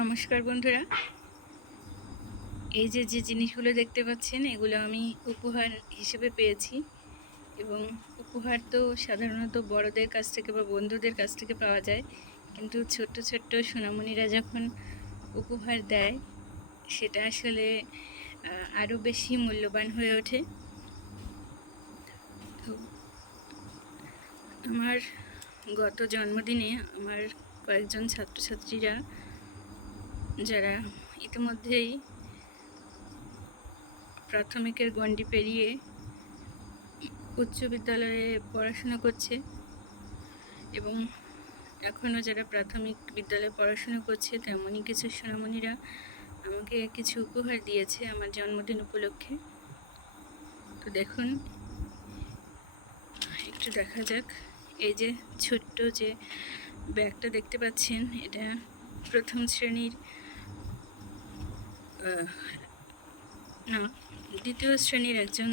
নমস্কার বন্ধুরা, এই যে জিনিসগুলো দেখতে পাচ্ছেন এগুলো আমি উপহার হিসেবে পেয়েছি। এবং উপহার তো সাধারণত বড়দের কাছ থেকে বা বন্ধুদের কাছ থেকে পাওয়া যায়, কিন্তু ছোট্ট ছোট্ট সোনামণিরা যখন উপহার দেয় সেটা আসলে আরও বেশি মূল্যবান হয়ে ওঠে। তো আমার গত জন্মদিনে আমার কয়েকজন ছাত্রছাত্রীরা যারা ইতিমধ্যেই প্রাথমিকের গণ্ডি পেরিয়ে উচ্চ বিদ্যালয়ে পড়াশোনা করছে এবং এখনও যারা প্রাথমিক বিদ্যালয়ে পড়াশোনা করছে তেমনই কিছু সোনামণিরা আমাকে কিছু উপহার দিয়েছে আমার জন্মদিন উপলক্ষে। তো দেখুন, একটু দেখা যাক। এই যে ছোট্ট যে ব্যাগটা দেখতে পাচ্ছেন, এটা প্রথম শ্রেণীর না দ্বিতীয় শ্রেণীর একজন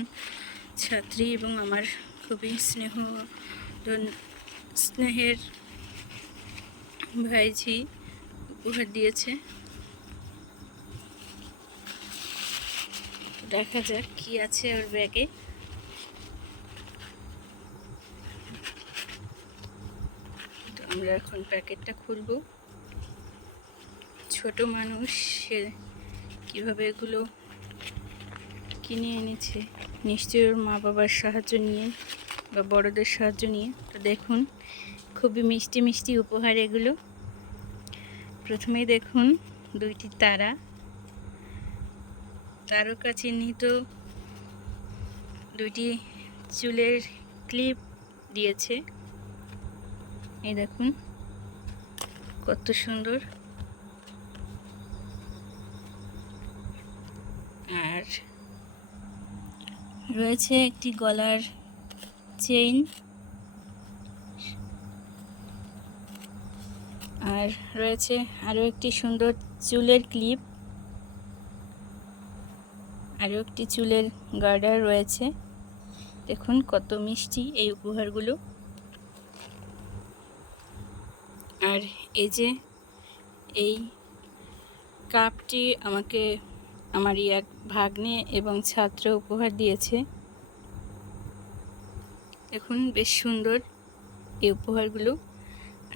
ছাত্রী এবং আমার খুবই স্নেহের ভাইঝি উপহার দিয়েছে। দেখা যাক কি আছে ওর ব্যাগে। তো আমরা এখন প্যাকেটটা খুলব। ছোট মানুষ, সে কীভাবে এগুলো কিনে এনেছে, নিশ্চয়ই ওর মা বাবার সাহায্য নিয়ে বা বড়দের সাহায্য নিয়ে। তো দেখুন, খুবই মিষ্টি মিষ্টি উপহার এগুলো। প্রথমেই দেখুন দুইটি তারকা চিহ্নিত দুইটি চুলের ক্লিপ দিয়েছে। এই দেখুন কত সুন্দর। আর রয়েছে একটি গলার চেইন, আর রয়েছে আরও একটি সুন্দর চুলের ক্লিপ, আরও একটি চুলের গার্ডার রয়েছে। দেখুন কত মিষ্টি এই উপহারগুলো। আর এই যে এই কাপটি আমাকে আমারই এক ভাগ্নে এবং ছাত্র উপহার দিয়েছে। দেখুন বেশ সুন্দর এই উপহারগুলো।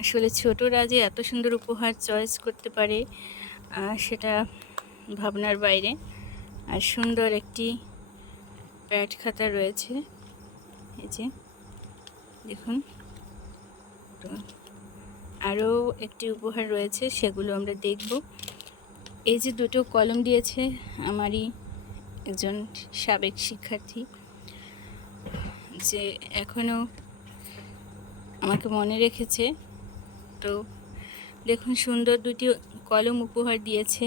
আসলে ছোটরা যে এত সুন্দর উপহার চয়েস করতে পারে সেটা ভাবনার বাইরে। আর সুন্দর একটি প্যাড খাতা রয়েছে, এই যে দেখুন। তো আরও একটি উপহার রয়েছে, সেগুলো আমরা দেখব। এই যে দুটো কলম দিয়েছে আমারই একজন সাবেক শিক্ষার্থী, যে এখনও আমাকে মনে রেখেছে। তো দেখুন, সুন্দর দুটি কলম উপহার দিয়েছে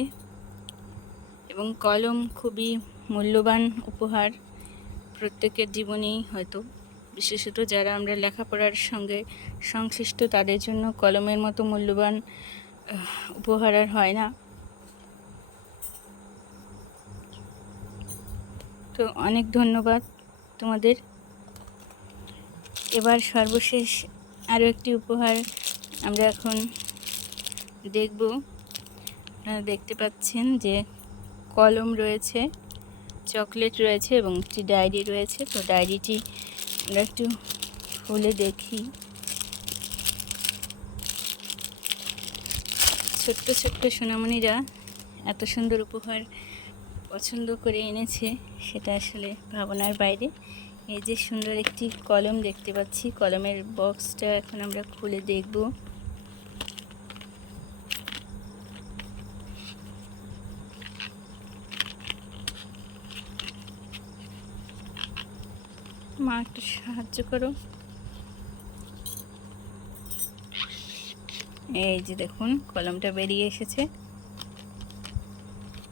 এবং কলম খুবই মূল্যবান উপহার প্রত্যেকের জীবনেই, হয়তো বিশেষত যারা আমরা লেখাপড়ার সঙ্গে সংশ্লিষ্ট তাদের জন্য কলমের মতো মূল্যবান উপহার আর হয় না। তো অনেক ধন্যবাদ তোমাদের। এবার সর্বশেষ আরও একটি উপহার আমরা এখন দেখব। আপনারা দেখতে পাচ্ছেন যে কলম রয়েছে, চকলেট রয়েছে এবং একটি ডায়েরি রয়েছে। তো ডায়েরিটি আমরা একটু খুলে দেখি। ছোট্ট ছোট্ট সোনামণিরা এত সুন্দর উপহার পছন্দ করে এনেছে, সেটা আসলে ভাবনার বাইরে। এই যে সুন্দর একটি কলম দেখতে পাচ্ছি, কলমের বক্সটা এখন আমরা খুলে দেখব। মা একটু সাহায্য করো। এই যে দেখুন কলমটা বেরিয়ে এসেছে,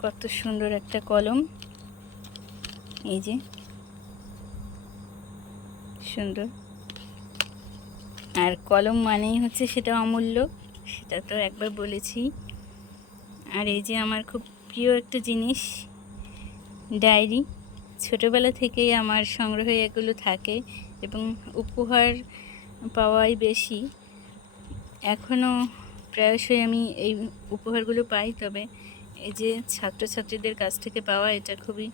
কত সুন্দর একটা কলম। এই যে সুন্দর। আর কলম মানেই হচ্ছে সেটা অমূল্য, সেটা তো একবার বলেছি। আর এই যে আমার খুব প্রিয় একটা জিনিস, ডায়েরি। ছোটোবেলা থেকেই আমার সংগ্রহে এগুলো থাকে এবং উপহার পাওয়াই বেশি। এখনও প্রায়শই আমি এই উপহারগুলো পাই, তবে এই যে ছাত্রছাত্রীদের কাছ থেকে পাওয়া এটা খুবই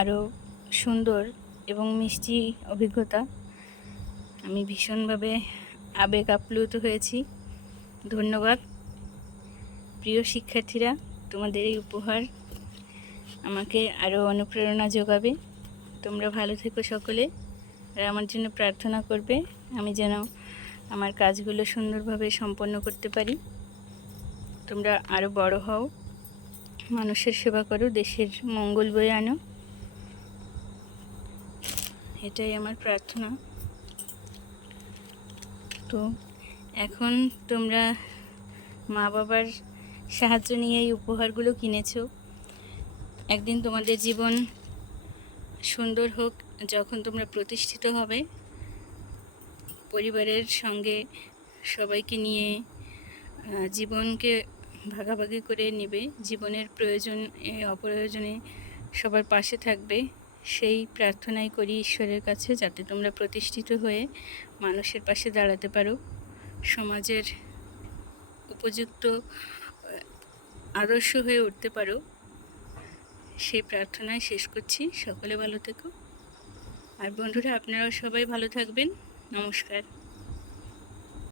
আরও সুন্দর এবং মিষ্টি অভিজ্ঞতা। আমি ভীষণভাবে আবেগ আপ্লুত হয়েছি। ধন্যবাদ প্রিয় শিক্ষার্থীরা, তোমাদের এই উপহার আমাকে আরও অনুপ্রেরণা যোগাবে। তোমরা ভালো থেকো সকলে, আর আমার জন্য প্রার্থনা করবে আমি যেন আমার কাজগুলো সুন্দরভাবে সম্পন্ন করতে পারি। তোমরা আরও বড় হও, মানুষের সেবা করো, দেশের মঙ্গল বয়ে আনো, এটাই আমার প্রার্থনা। তো এখন তোমরা মা বাবার সাহায্য নিয়ে এই উপহারগুলো কিনেছো। একদিন তোমাদের জীবন সুন্দর হোক, যখন তোমরা প্রতিষ্ঠিত হবে, পরিবারের সঙ্গে সবাইকে নিয়ে জীবনকে ভাগাভাগি করে নেবে, জীবনের প্রয়োজন অপ্রয়োজনে সবার পাশে থাকবে, সেই প্রার্থনাই করি ঈশ্বরের কাছে, যাতে তোমরা প্রতিষ্ঠিত হয়ে মানুষের পাশে দাঁড়াতে পারো, সমাজের উপযুক্ত আদর্শ হয়ে উঠতে পারো। সেই প্রার্থনায় শেষ করছি। সকলে ভালো থেকো, আর বন্ধুরা আপনারাও সবাই ভালো থাকবেন। নমস্কার।